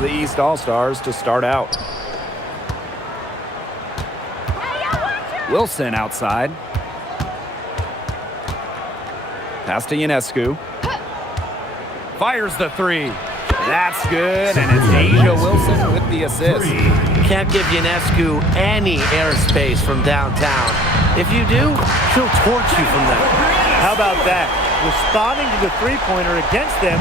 the East All-Stars to start out. Wilson outside. Pass to Ionescu. Fires the three. That's good, and it's Asia Wilson with the assist. Can't give Ionescu any airspace from downtown. If you do, she'll torch you from there. How about that? Responding to the three-pointer against them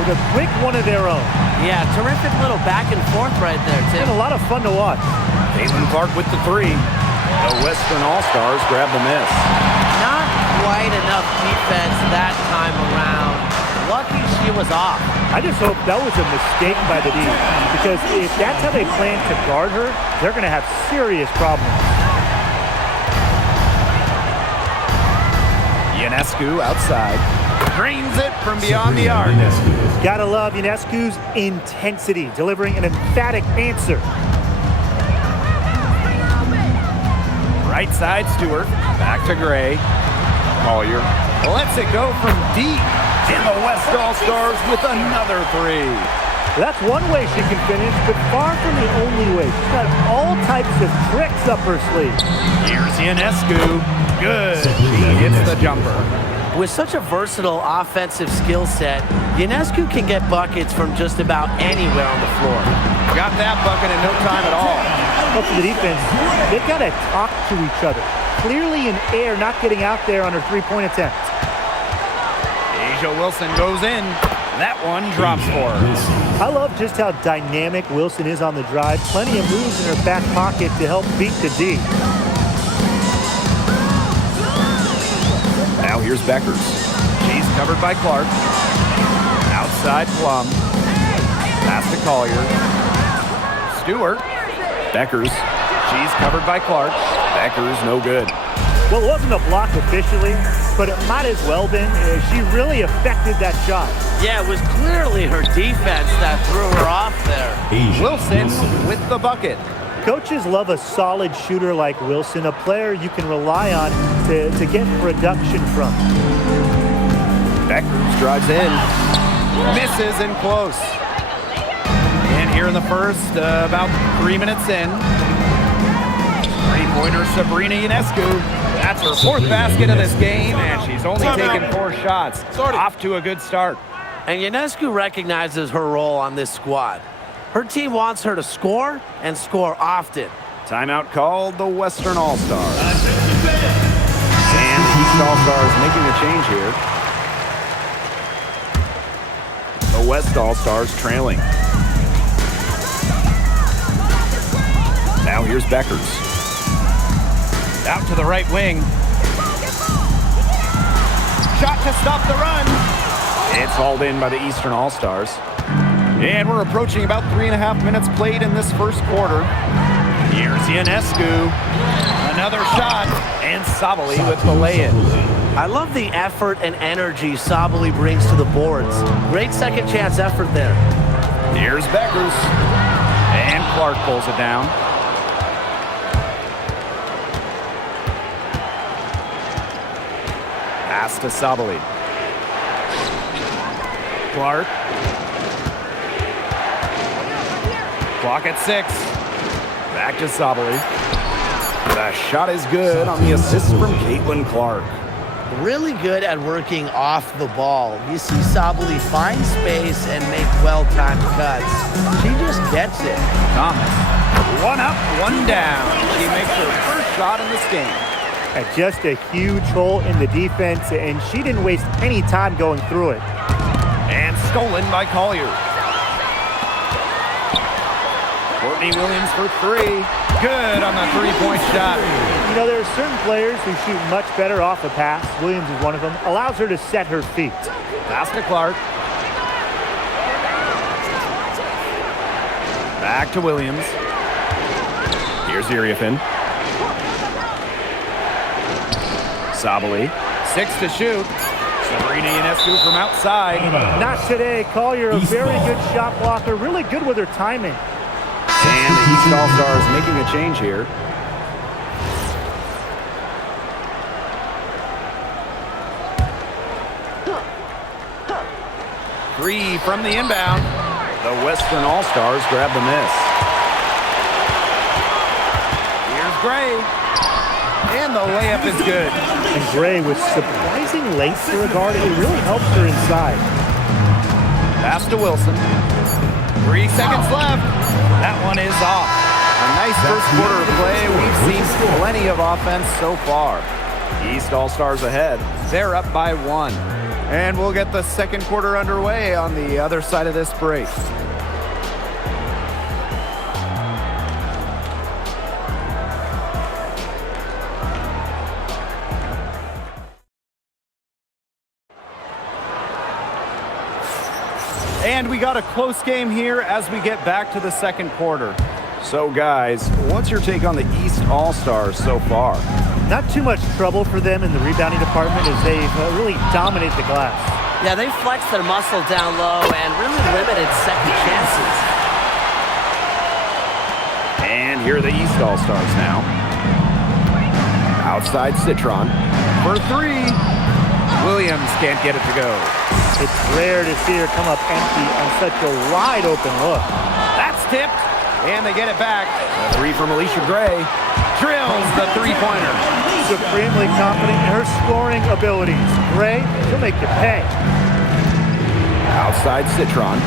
with a quick one of their own. Yeah, terrific little back and forth right there, Tim. And a lot of fun to watch. Caitlin Clark with the three. The Western All-Stars grab the miss. Not quite enough defense that time around. Lucky she was off. I just hope that was a mistake by the D, because if that's how they plan to guard her, they're going to have serious problems. Ionescu outside. Drains it from beyond the arc. Gotta love Ionescu's intensity, delivering an emphatic answer. Right side, Stewart. Back to Gray. Collier lets it go from deep. And the West All-Stars with another three. That's one way she can finish, but far from the only way. She's got all types of tricks up her sleeve. Here's Ionescu. Good. She hits the jumper. With such a versatile offensive skill set, Ionescu can get buckets from just about anywhere on the floor. Got that bucket in no time at all. Up to the defense, they've got to talk to each other. Clearly in air, not getting out there on her three-point attempt. Asia Wilson goes in. That one drops for her. I love just how dynamic Wilson is on the drive. Plenty of moves in her back pocket to help beat the D. Now here's Beckers. She's covered by Clark. Outside Plum. Pass to Collier. Stewart. Beckers. She's covered by Clark. Beckers no good. Well, it wasn't a block officially, but it might as well been. She really affected that shot. Yeah, it was clearly her defense that threw her off there. Wilson with the bucket. Coaches love a solid shooter like Wilson, a player you can rely on to get production from. Beckers drives in. Misses in close. And here in the first, about 3 minutes in. Three-pointer Sabrina Ionescu. That's her fourth basket of this game, and she's only taken 4 shots. Off to a good start. And Ionescu recognizes her role on this squad. Her team wants her to score and score often. Timeout called the Western All-Stars. And the East All-Stars making a change here. The West All-Stars trailing. Now here's Beckers. Out to the right wing. Shot to stop the run. It's hauled in by the Eastern All-Stars. And we're approaching about 3.5 minutes played in this first quarter. Here's Ionescu. Another shot. And Sabali with the lay-in. I love the effort and energy Sabali brings to the boards. Great second chance effort there. Here's Beckers. And Clark pulls it down. Pass to Sabali. Clark. Clock at 6. Back to Sabali. The shot is good on the assist from Caitlin Clark. Really good at working off the ball. You see Sabali find space and make well-timed cuts. She just gets it. Thomas. One up, one down. She makes her first shot in this game. Just a huge hole in the defense, and she didn't waste any time going through it. And stolen by Collier. Courtney Williams for 3. Good on the three-point shot. You know, there are certain players who shoot much better off a pass. Williams is one of them. Allows her to set her feet. Pass to Clark. Back to Williams. Here's Iriafin. Sabali. 6 to shoot. Sabrina Ionescu from outside. Not today. Collier, a very good shot blocker. Really good with her timing. And the East All-Stars making a change here. Three from the inbound. The Western All-Stars grab the miss. Here's Gray. And the layup is good. And Gray was surprising late for a guard. It really helps her inside. Pass to Wilson. 3 seconds left. That one is off. A nice first quarter of play. We've seen plenty of offense so far. East All-Stars ahead. They're up by 1. And we'll get the second quarter underway on the other side of this break. And we got a close game here as we get back to the second quarter. So guys, what's your take on the East All-Stars so far? Not too much trouble for them in the rebounding department as they've really dominated the glass. Yeah, they flexed their muscle down low and really limited second chances. And here are the East All-Stars now. Outside Citron. For 3. Williams can't get it to go. It's rare to see her come up empty on such a wide open look. That's tipped. And they get it back. A 3 from Alicia Gray. Drills the three-pointer. Supremely confident in her scoring abilities. Gray, she'll make you pay. Outside Citron.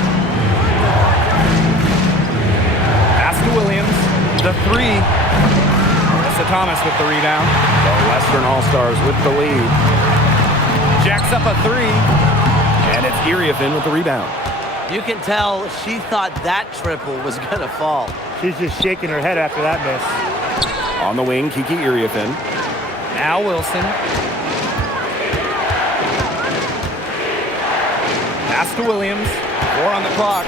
Pass to Williams. The 3. Melissa Thomas with the rebound. The Western All-Stars with the lead. Jacks up a 3. And it's Iriafin with the rebound. You can tell she thought that triple was going to fall. She's just shaking her head after that miss. On the wing, Kiki Iriafin. Now Wilson. Pass to Williams. 4 on the clock.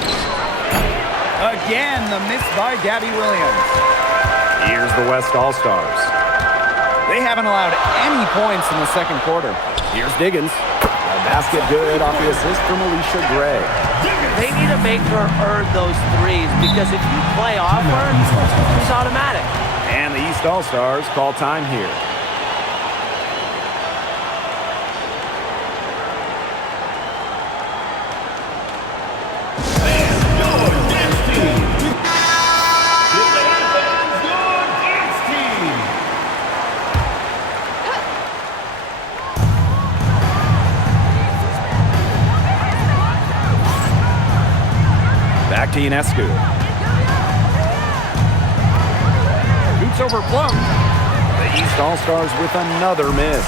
Again, the miss by Gabby Williams. Here's the West All-Stars. They haven't allowed any points in the second quarter. Here's Diggins. A basket good off the assist from Alicia Gray. They need to make her earn those threes because if you play off her, she's automatic. And the East All-Stars call time here. Back to Ionescu. Shoots over Plum. The East All-Stars with another miss.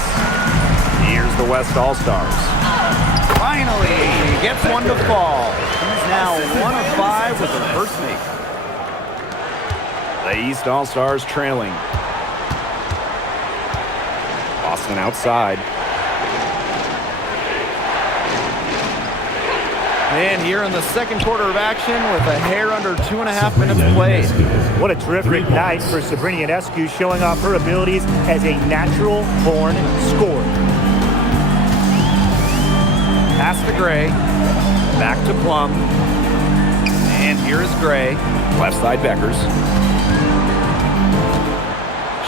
Here's the West All-Stars. Finally, he gets one to fall. He's now 1 of 5 with the first make. The East All-Stars trailing. Boston outside. And here in the second quarter of action with a hair under 2.5 minutes played. What a terrific night for Sabrina Ionescu, showing off her abilities as a natural-born scorer. Pass to Gray. Back to Plum. And here is Gray. Left side Beckers.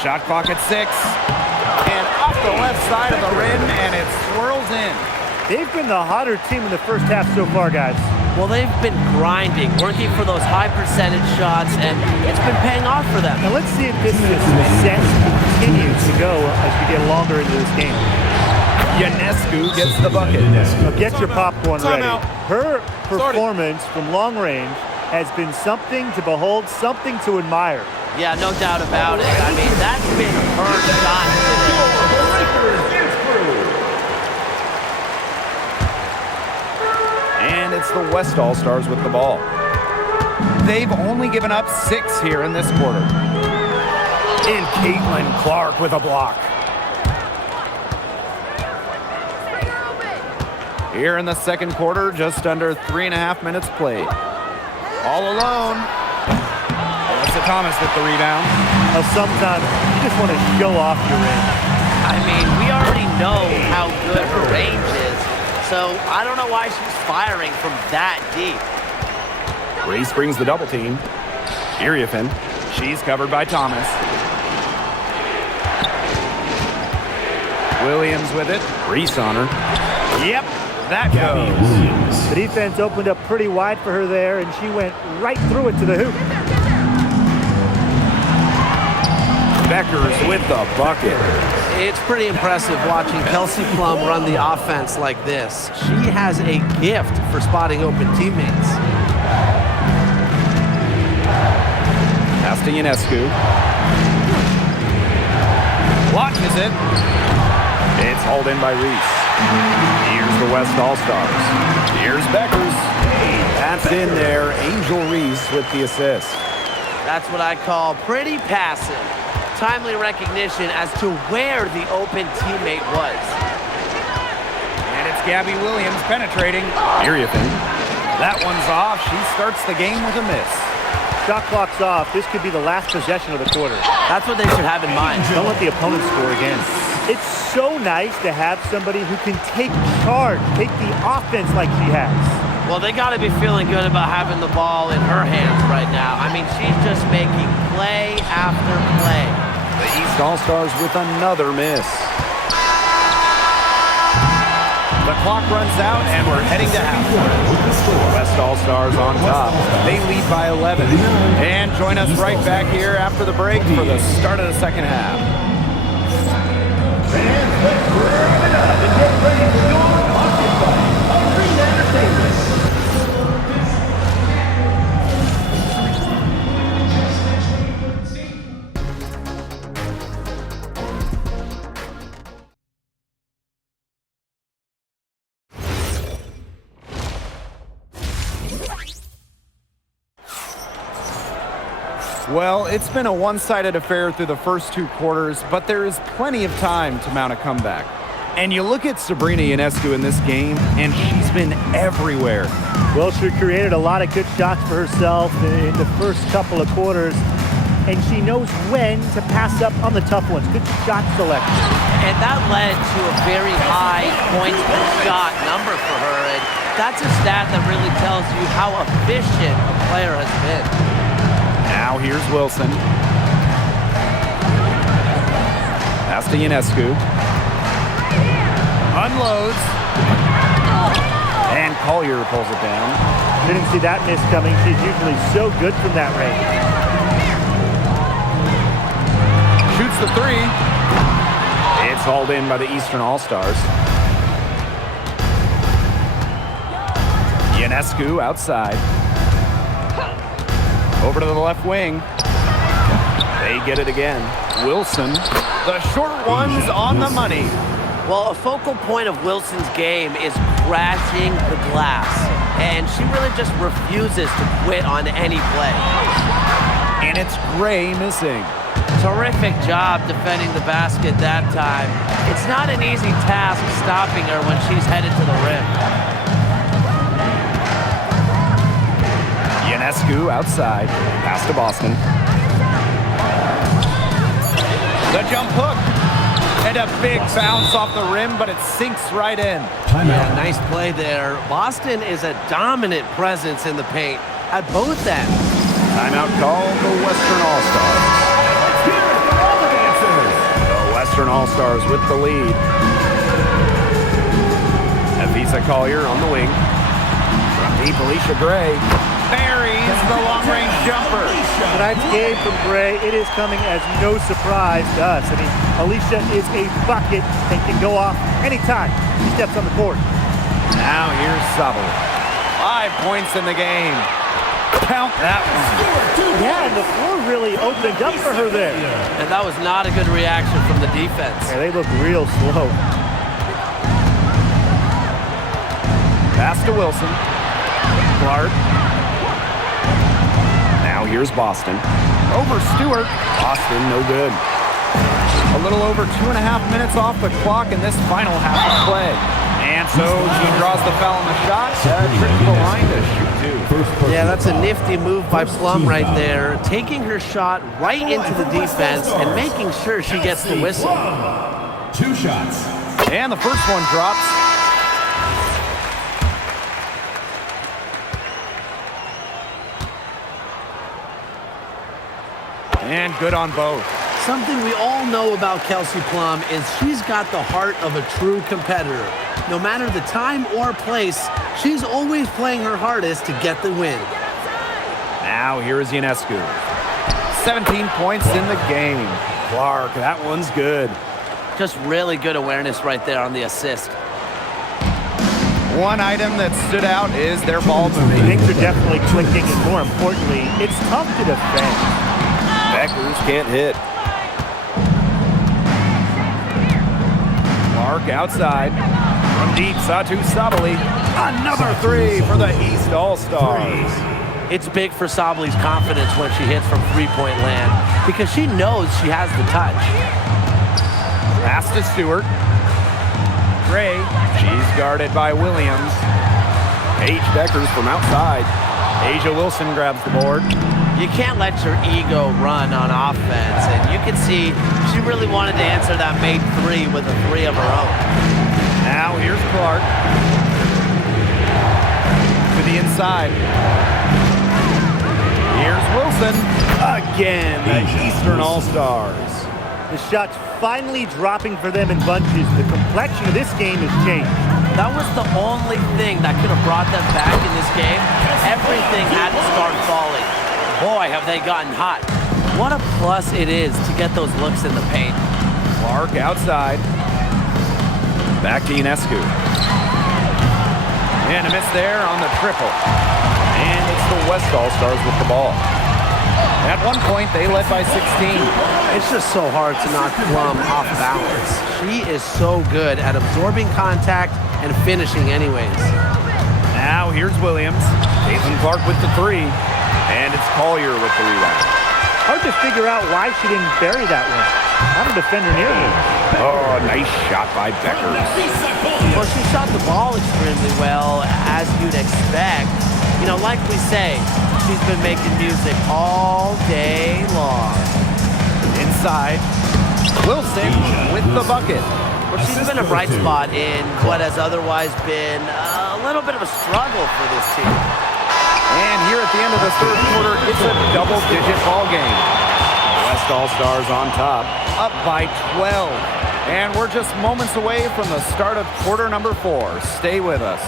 Shot clock at 6. And off the left side of the rim, and it swirls in. They've been the hotter team in the first half so far, guys. Well, they've been grinding, working for those high percentage shots, and it's been paying off for them. Now let's see if this success continues to go as we get longer into this game. Ionescu gets the bucket. Now get your popcorn ready. Timeout. Her performance from long range has been something to behold, something to admire. Yeah, no doubt about it. I mean, that's been her shot today. And it's the West All-Stars with the ball. They've only given up 6 here in this quarter. And Caitlin Clark with a block. Here in the second quarter, just under 3.5 minutes played. All alone. Melissa Thomas with the rebound. Now sometimes you just want to show off your range. I mean, we already know how good her range is. So I don't know why she's firing from that deep. Grace brings the double team. Iriafin. She's covered by Thomas. Williams with it. Reese on her. Yep. That goes. The defense opened up pretty wide for her there, and she went right through it to the hoop. Beckers with the bucket. It's pretty impressive watching Kelsey Plum run the offense like this. She has a gift for spotting open teammates. Pass to Ionescu. Launches it. It's hauled in by Reese. Here's the West All-Stars. Here's Beckers. That's in there. Angel Reese with the assist. That's what I call pretty passive. Timely recognition as to where the open teammate was. And it's Gabby Williams penetrating. Iriafen. That one's off. She starts the game with a miss. Shot clock's off. This could be the last possession of the quarter. That's what they should have in mind. Don't let the opponent score again. It's so nice to have somebody who can take charge, take the offense like she has. Well, they got to be feeling good about having the ball in her hands right now. I mean, she's just making play after play. The East All-Stars with another miss. The clock runs out, and we're heading to halftime. West All-Stars on top. They lead by 11. And join us right back here after the break for the start of the second half. Fans, let's bring it up and get ready for your Occupy Arena Entertainment. Well, it's been a one-sided affair through the first two quarters, but there is plenty of time to mount a comeback. And you look at Sabrina Ionescu in this game, and she's been everywhere. Well, she created a lot of good shots for herself in the first couple of quarters, and she knows when to pass up on the tough ones. Good shot selection. And that led to a very high points per shot number for her. And that's a stat that really tells you how efficient a player has been. Now here's Wilson. Pass to Ionescu. Unloads. And Collier pulls it down. Didn't see that miss coming. She's usually so good from that range. Shoots the three. It's hauled in by the Eastern All-Stars. Ionescu outside. Over to the left wing. They get it again. Wilson. The short one's on the money. Well, a focal point of Wilson's game is crashing the glass. And she really just refuses to quit on any play. And it's Gray missing. Terrific job defending the basket that time. It's not an easy task stopping her when she's headed to the rim. Ionescu outside. Pass to Boston. The jump hook. And a big bounce off the rim, but it sinks right in. Yeah, nice play there. Boston is a dominant presence in the paint at both ends. Timeout call, the Western All-Stars. The Western All-Stars with the lead. Evisa Collier on the wing. From deep, Alicia Gray buries the long-range jumper. Tonight's game from Gray, it is coming as no surprise to us. I mean, Alicia is a bucket and can go off anytime she steps on the court. Now here's Sabo. 5 points in the game. Count that one. Yeah, and the floor really opened up for her there. And that was not a good reaction from the defense. Yeah, they look real slow. Pass to Wilson. Clark. Now here's Boston. Over Stewart. Boston, no good. A little over 2.5 minutes off the clock in this final half of play. And so she draws the foul on the shot. Trips the line to shoot two. Yeah, that's a nifty move by Plum right there. Taking her shot right into the defense and making sure she gets the whistle. 2 shots. And the first one drops. And good on both. Something we all know about Kelsey Plum is she's got the heart of a true competitor. No matter the time or place, she's always playing her hardest to get the win. Now here is Ionescu. 17 points in the game. Clark, that one's good. Just really good awareness right there on the assist. One item that stood out is their ball movement. Things are definitely clicking, and more importantly, it's tough to defend. Beckers can't hit. Clark outside. From deep, Satu Sabali. Another three for the East All-Stars. It's big for Sabli's confidence when she hits from three-point land because she knows she has the touch. Pass to Stewart. Gray. She's guarded by Williams. Paige Beckers from outside. Asia Wilson grabs the board. You can't let your ego run on offense, and you can see she really wanted to answer that made three with a three of her own. Now here's Clark. To the inside. Here's Wilson. Again, the Eastern All-Stars. The shots finally dropping for them in bunches. The complexion of this game has changed. That was the only thing that could have brought them back in this game. Everything had to start falling. Boy, have they gotten hot. What a plus it is to get those looks in the paint. Clark outside. Back to Ionescu. And a miss there on the triple. And it's the West All-Stars with the ball. At one point, they led by 16. It's just so hard to knock Plum off balance. She is so good at absorbing contact and finishing anyways. Now here's Williams. Caitlin Clark with the three. And it's Collier with the rebound. Hard to figure out why she didn't bury that one. Not a defender near her. Oh, nice shot by Beckers. Well, she shot the ball extremely well, as you'd expect. You know, like we say, she's been making music all day long. Inside. Wilson with the bucket. Well, she's been a bright spot in what has otherwise been a little bit of a struggle for this team. And here at the end of the third quarter, it's a double-digit ball game. West All-Stars on top, up by 12. And we're just moments away from the start of quarter number 4. Stay with us.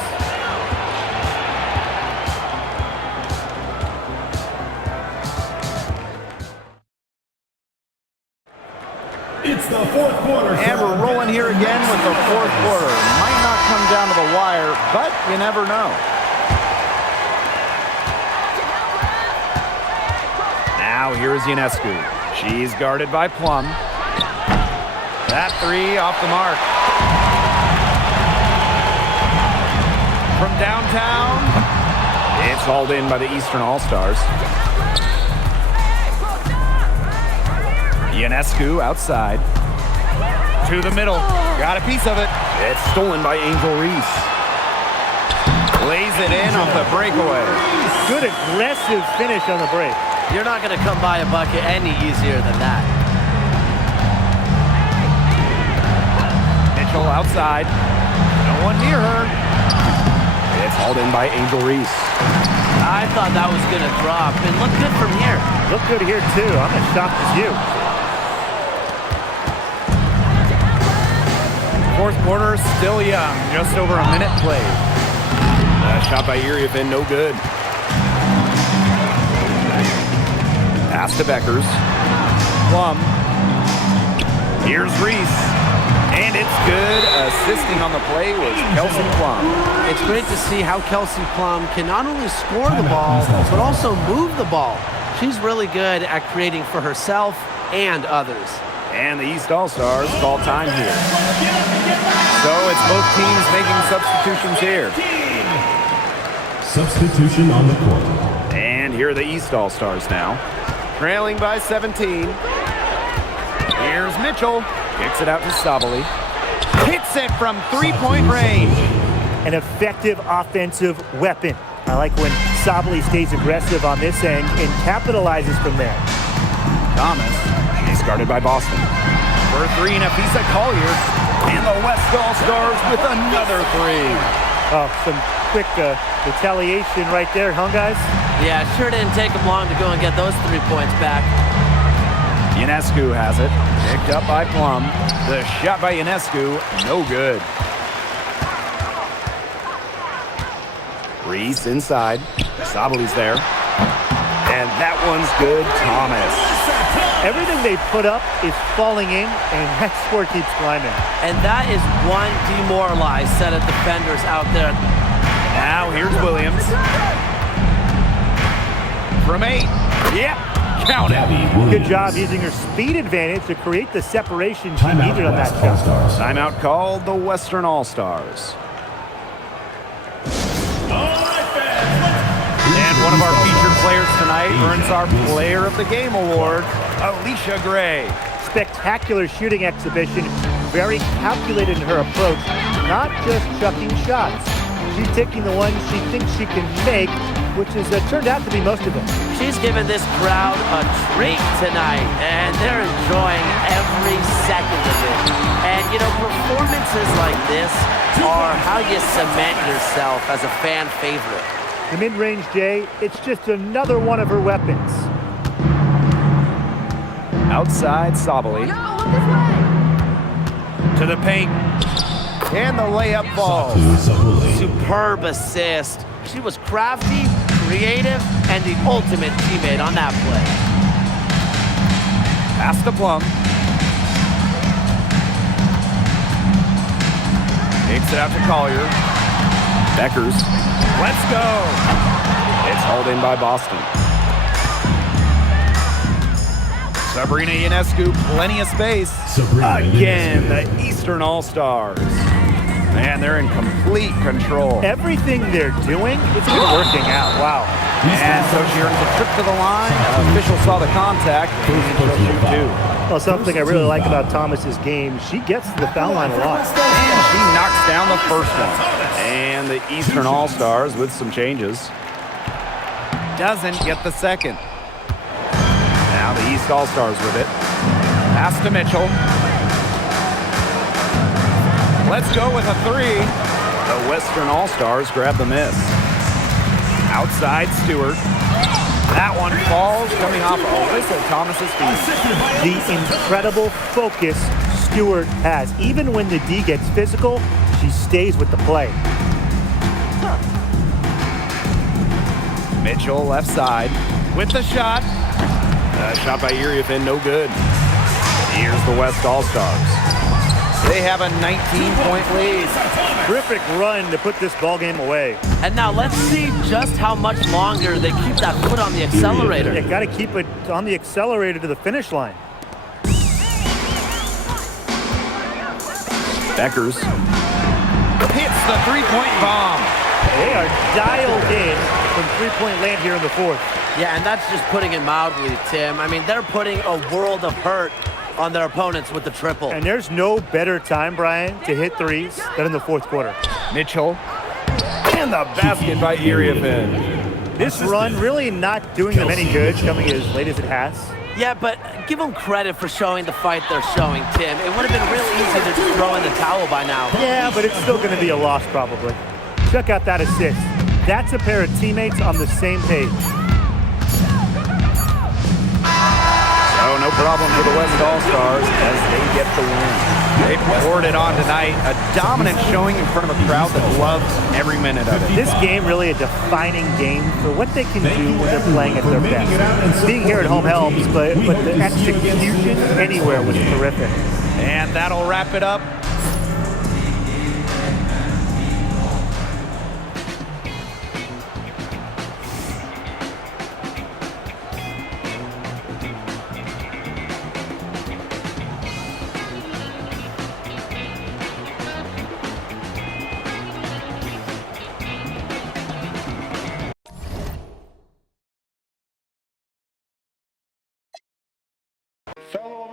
It's the fourth quarter. And we're rolling here again with the fourth quarter. Might not come down to the wire, but you never know. Now here is Ionescu. She's guarded by Plum. That three off the mark. From downtown, it's hauled in by the Eastern All-Stars. Ionescu outside. To the middle. Got a piece of it. It's stolen by Angel Reese. Lays it in off the breakaway. Good aggressive finish on the break. You're not going to come by a bucket any easier than that. Mitchell outside. No one near her. It's hauled in by Angel Reese. I thought that was going to drop. It looked good from here. Look good here, too. I'm as shocked as you. Fourth quarter, still young. Just over a minute played. Shot by Iriafen, no good. Pass to Beckers. Plum. Here's Reese. And it's good. Assisting on the play was Kelsey Plum. It's great to see how Kelsey Plum can not only score the ball, but also move the ball. She's really good at creating for herself and others. And the East All-Stars call time here. So it's both teams making substitutions here. Substitution on the court. And here are the East All-Stars now. Trailing by 17. Here's Mitchell. Kicks it out to Sabali. Hits it from three-point range. An effective offensive weapon. I like when Sabali stays aggressive on this end and capitalizes from there. Thomas. She's guarded by Boston. For three, Nafisa Collier. And the West All-Stars with another three. Oh, some quick retaliation right there, huh, guys? Yeah, sure didn't take them long to go and get those 3 points back. Ionescu has it. Picked up by Plum. The shot by Ionescu, no good. Reese inside. Sabali's there. And that one's good, Thomas. Everything they put up is falling in, and that score keeps climbing. And that is one demoralized set of defenders out there. Now here's Williams. From 8. Yep, count it. Good job using her speed advantage to create the separation she needed on that shot. Timeout called the Western All-Stars. And one of our featured players tonight earns our Player of the Game award, Alicia Gray. Spectacular shooting exhibition, very calculated in her approach, not just chucking shots. She's taking the ones she thinks she can make, which has turned out to be most of them. She's given this crowd a treat tonight, and they're enjoying every second of it. And, you know, performances like this are how you cement yourself as a fan favorite. The mid-range, Jay, it's just another one of her weapons. Outside Sabali. To the paint. And the layup falls. Superb assist. She was crafty, creative, and the ultimate teammate on that play. Pass to Plum. Takes it out to Collier. Beckers. Let's go. It's hauled in by Boston. Sabrina Ionescu, plenty of space. Again, the Eastern All-Stars. Man, they're in complete control. Everything they're doing, it's been working out. Wow. And so she earns a trip to the line. Official saw the contact. And she'll shoot 2. Well, something I really like about Thomas's game, she gets to the foul line a lot. And she knocks down the first one. And the Eastern All-Stars with some changes. Doesn't get the second. Now the East All-Stars with it. Pass to Mitchell. Let's go with a 3. The Western All-Stars grab the miss. Outside Stewart. That one falls coming off Alyssa Thomas's feet. The incredible focus Stewart has. Even when the D gets physical, she stays with the play. Mitchell left side with the shot. Shot by Iriefin, no good. Here's the West All-Stars. They have a 19-point lead. Terrific run to put this ball game away. And now let's see just how much longer they keep that foot on the accelerator. They got to keep it on the accelerator to the finish line. Beckers hits the three-point bomb. They are dialed in from three-point land here in the fourth. Yeah, and that's just putting it mildly, Tim. I mean, they're putting a world of hurt on their opponents with the triple. And there's no better time, Brian, to hit threes than in the fourth quarter. Mitchell. And the basket by Iriefin. This run really not doing them any good, coming as late as it has. Yeah, but give them credit for showing the fight they're showing, Tim. It would have been real easy to just throw in the towel by now. Yeah, but it's still going to be a loss probably. Check out that assist. That's a pair of teammates on the same page. So no problem for the West All-Stars as they get the win. They poured it on tonight. A dominant showing in front of a crowd that loves every minute of it. This game really a defining game for what they can do when they're playing at their best. Being here at home helps, but the execution anywhere was terrific. And that'll wrap it up.